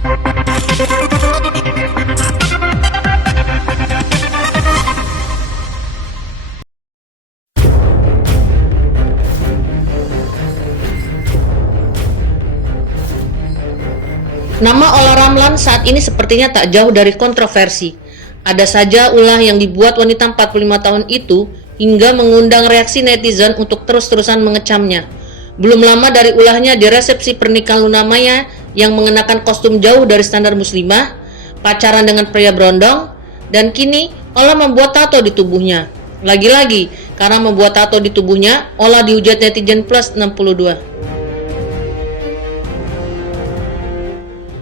Nama Ola Ramlan saat ini sepertinya tak jauh dari kontroversi. Ada saja ulah yang dibuat wanita 45 tahun itu hingga mengundang reaksi netizen untuk terus-terusan mengecamnya. Belum lama dari ulahnya di resepsi pernikahan Luna Maya yang mengenakan kostum jauh dari standar muslimah, pacaran dengan pria berondong, dan kini Ola membuat tato di tubuhnya. Lagi-lagi, karena membuat tato di tubuhnya, Ola dihujat netizen plus 62.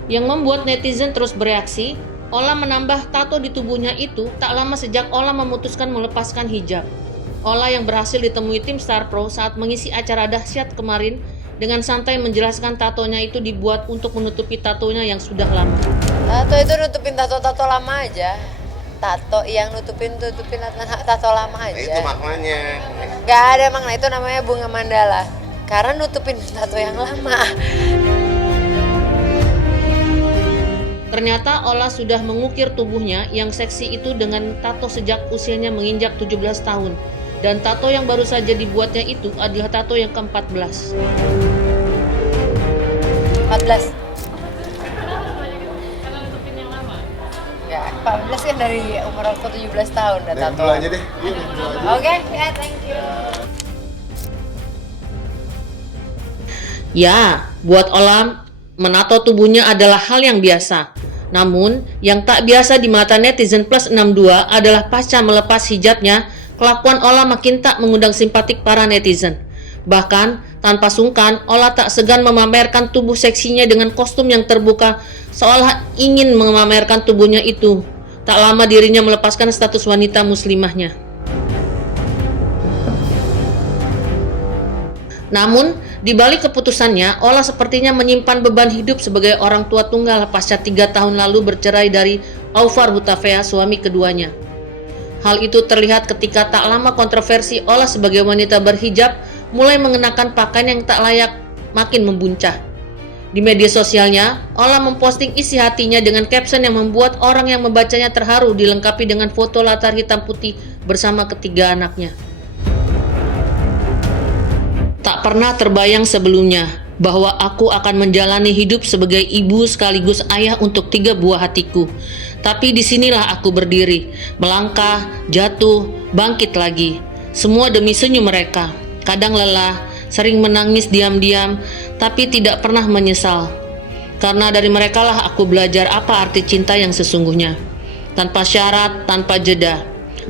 Yang membuat netizen terus bereaksi, Ola menambah tato di tubuhnya itu tak lama sejak Ola memutuskan melepaskan hijab. Ola yang berhasil ditemui tim Star Pro saat mengisi acara dahsyat kemarin dengan santai menjelaskan tatonya itu dibuat untuk menutupi tatonya yang sudah lama. Tato itu nutupin tato-tato lama aja. Tato yang nutupin tato lama aja. Itu maknanya. Gak ada makna, itu namanya bunga mandala. Karena nutupin tato yang lama. Ternyata Ola sudah mengukir tubuhnya yang seksi itu dengan tato sejak usianya menginjak 17 tahun. Dan tato yang baru saja dibuatnya itu adalah tato yang ke-14. 14. Ya, 14 kan dari umur aku 17 tahun udah tato. Dulu aja deh. Oke, ya thank you. Ya, buat Ola, menato tubuhnya adalah hal yang biasa. Namun, yang tak biasa di mata netizen plus 62 adalah pasca melepas hijabnya, kelakuan Ola makin tak mengundang simpatik para netizen. Bahkan, tanpa sungkan, Ola tak segan memamerkan tubuh seksinya dengan kostum yang terbuka, seolah ingin memamerkan tubuhnya itu. Tak lama dirinya melepaskan status wanita muslimahnya. Namun, di balik keputusannya, Ola sepertinya menyimpan beban hidup sebagai orang tua tunggal pasca 3 tahun lalu bercerai dari Aufar Hutafea, suami keduanya. Hal itu terlihat ketika tak lama kontroversi Ola sebagai wanita berhijab mulai mengenakan pakaian yang tak layak makin membuncah. Di media sosialnya, Ola memposting isi hatinya dengan caption yang membuat orang yang membacanya terharu dilengkapi dengan foto latar hitam putih bersama ketiga anaknya. Tak pernah terbayang sebelumnya bahwa aku akan menjalani hidup sebagai ibu sekaligus ayah untuk 3 buah hatiku. Tapi disinilah aku berdiri, melangkah, jatuh, bangkit lagi. Semua demi senyum mereka. Kadang lelah, sering menangis diam-diam, tapi tidak pernah menyesal. Karena dari merekalah aku belajar apa arti cinta yang sesungguhnya. Tanpa syarat, tanpa jeda.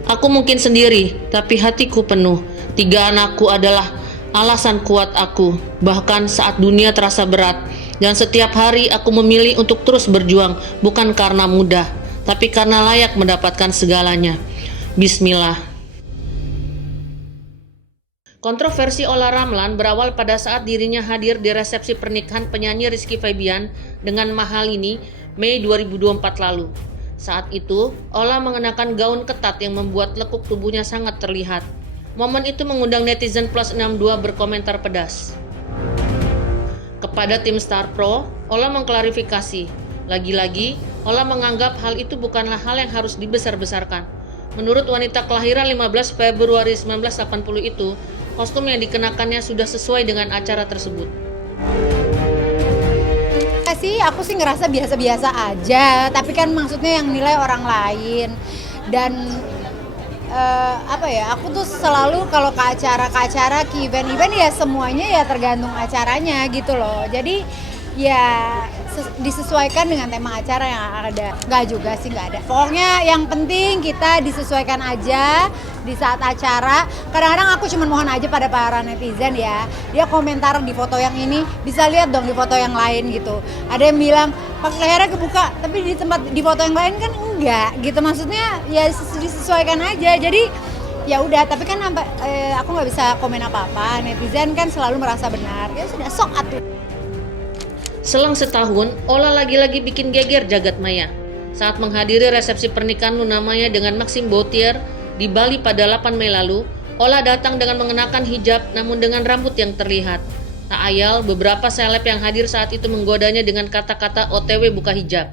Aku mungkin sendiri, tapi hatiku penuh. 3 anakku adalah alasan kuat aku, bahkan saat dunia terasa berat. Dan setiap hari aku memilih untuk terus berjuang, bukan karena mudah, tapi karena layak mendapatkan segalanya. Bismillah. Kontroversi Ola Ramlan berawal pada saat dirinya hadir di resepsi pernikahan penyanyi Rizky Febian dengan Mahalini Mei 2024 lalu. Saat itu, Ola mengenakan gaun ketat yang membuat lekuk tubuhnya sangat terlihat. Momen itu mengundang netizen plus 62 berkomentar pedas. Kepada tim Star Pro, Ola mengklarifikasi. Lagi-lagi, Ola menganggap hal itu bukanlah hal yang harus dibesar-besarkan. Menurut wanita kelahiran 15 Februari 1980 itu, kostum yang dikenakannya sudah sesuai dengan acara tersebut. Aku sih ngerasa biasa-biasa aja, tapi kan maksudnya yang nilai orang lain. Dan aku tuh selalu kalau ke acara, ke event-event ya semuanya ya tergantung acaranya gitu loh. Jadi ya disesuaikan dengan tema acara yang ada. Nggak juga sih, nggak ada. Pokoknya yang penting kita disesuaikan aja di saat acara. Kadang-kadang aku cuma mohon aja pada para netizen ya, dia komentar di foto yang ini, bisa lihat dong di foto yang lain gitu. Ada yang bilang pakai lehernya kebuka, tapi di foto yang lain kan enggak gitu. Maksudnya ya disesuaikan aja. Jadi ya udah, tapi kan aku nggak bisa komen apa-apa. Netizen kan selalu merasa benar. Ya sudah, sok atuh. Selang setahun, Ola lagi-lagi bikin geger jagat maya. Saat menghadiri resepsi pernikahan Luna Maya dengan Maxime Bauthier di Bali pada 8 Mei lalu, Ola datang dengan mengenakan hijab namun dengan rambut yang terlihat. Tak ayal, beberapa seleb yang hadir saat itu menggodanya dengan kata-kata OTW buka hijab.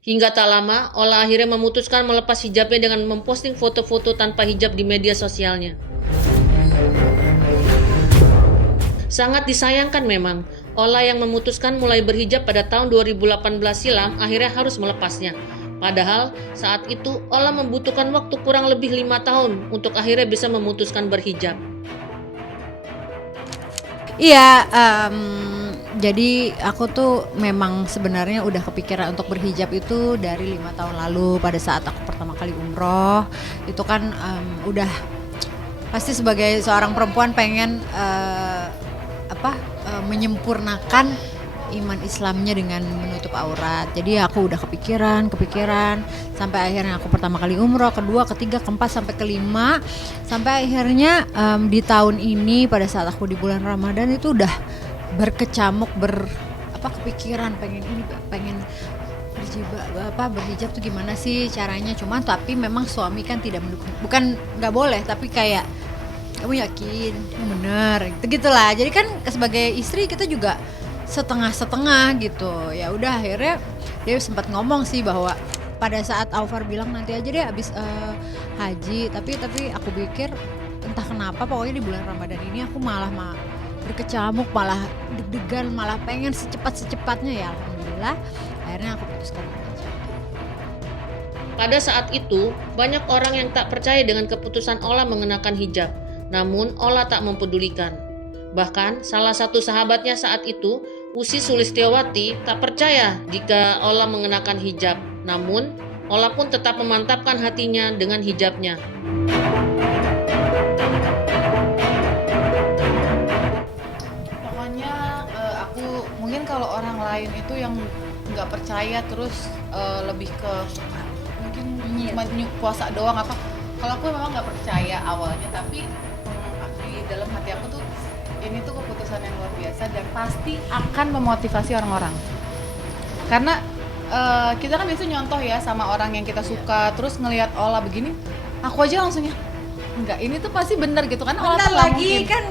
Hingga tak lama, Ola akhirnya memutuskan melepas hijabnya dengan memposting foto-foto tanpa hijab di media sosialnya. Sangat disayangkan memang, Ola yang memutuskan mulai berhijab pada tahun 2018 silam akhirnya harus melepasnya. Padahal saat itu Ola membutuhkan waktu kurang lebih 5 tahun untuk akhirnya bisa memutuskan berhijab. Iya, jadi aku tuh memang sebenarnya udah kepikiran untuk berhijab itu dari 5 tahun lalu pada saat aku pertama kali umroh. Itu kan udah pasti sebagai seorang perempuan pengen menyempurnakan iman Islamnya dengan menutup aurat. Jadi aku udah kepikiran sampai akhirnya aku pertama kali umroh, kedua, ketiga, keempat, sampai kelima, sampai akhirnya di tahun ini pada saat aku di bulan Ramadan itu udah berkecamuk kepikiran pengen berhijab tuh gimana sih caranya. Cuman tapi memang suami kan tidak mendukung, bukan nggak boleh tapi kayak kamu yakin bener gitulah. Jadi kan sebagai istri kita juga setengah-setengah gitu. Ya udah akhirnya dia sempat ngomong sih bahwa pada saat Aufar bilang nanti aja deh abis haji, tapi aku pikir entah kenapa pokoknya di bulan Ramadan ini aku malah berkecamuk, malah deg-degan, malah pengen secepat-cepatnya. Ya alhamdulillah akhirnya aku putuskan haji. Pada saat itu, banyak orang yang tak percaya dengan keputusan Ola mengenakan hijab. Namun Ola tak mempedulikan. Bahkan salah satu sahabatnya saat itu, Usi Sulistiawati, tak percaya jika Ola mengenakan hijab. Namun Ola pun tetap memantapkan hatinya dengan hijabnya. Pokoknya aku mungkin kalau orang lain itu yang nggak percaya terus lebih ke mungkin cuma puasa doang apa. Kalau aku memang nggak percaya awalnya, tapi di dalam hati aku tuh ini tuh keputusan yang luar biasa dan pasti akan memotivasi orang-orang. Karena kita kan biasanya nyontoh ya sama orang yang kita suka, terus ngelihat Ola begini, aku aja langsungnya enggak, ini tuh pasti bener gitu kan. Ola tuh lagi mungkin. kan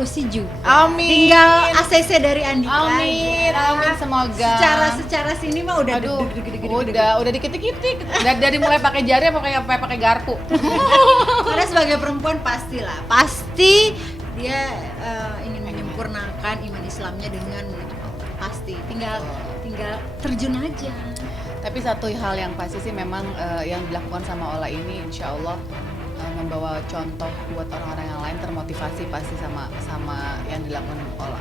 Usi juga. Amin. Tinggal ACC dari Andika. Amin, aja. amin semoga. Secara sini mah udah udah dikit-dikit. Dari mulai pakai jari pakai garpu. Karena sebagai perempuan pasti dia ingin menyempurnakan iman Islamnya dengan menutup aurat. Pasti tinggal terjun aja. Tapi satu hal yang pasti sih memang yang dilakukan sama Ola ini insya Allah membawa contoh buat orang-orang yang lain, termotivasi pasti sama yang dilakukan Ola.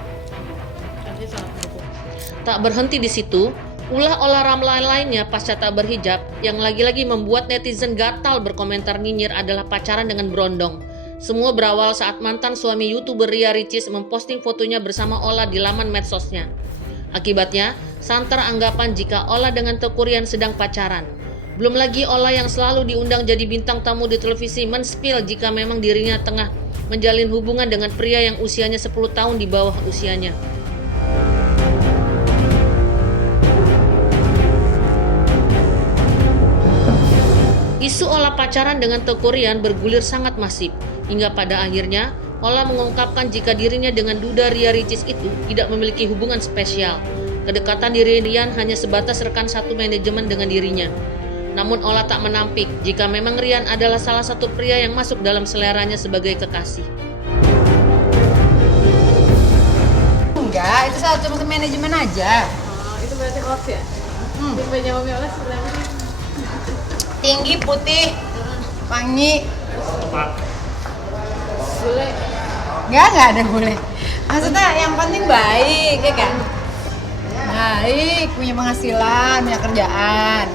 Tak berhenti di situ, ulah Ola Ramlan lainnya pasca tak berhijab yang lagi-lagi membuat netizen gatal berkomentar nyinyir adalah pacaran dengan berondong. Semua berawal saat mantan suami YouTuber Ria Ricis memposting fotonya bersama Ola di laman medsosnya. Akibatnya, santer anggapan jika Ola dengan Teuku Ryan sedang pacaran. Belum lagi Ola yang selalu diundang jadi bintang tamu di televisi men-spill jika memang dirinya tengah menjalin hubungan dengan pria yang usianya 10 tahun di bawah usianya. Isu Ola pacaran dengan Teuku Ryan bergulir sangat masif, hingga pada akhirnya Ola mengungkapkan jika dirinya dengan duda Ria Ricis itu tidak memiliki hubungan spesial. Kedekatan diri Ryan hanya sebatas rekan satu manajemen dengan dirinya. Namun Ola tak menampik jika memang Ryan adalah salah satu pria yang masuk dalam seleranya sebagai kekasih. Enggak, itu satu manajemen aja. Itu berarti hoax ya? Tipe Ola sebenarnya Tinggi, putih, wangi. bule. Enggak ada boleh. Maksudnya yang penting baik, ya kan? Baik, punya penghasilan, punya kerjaan.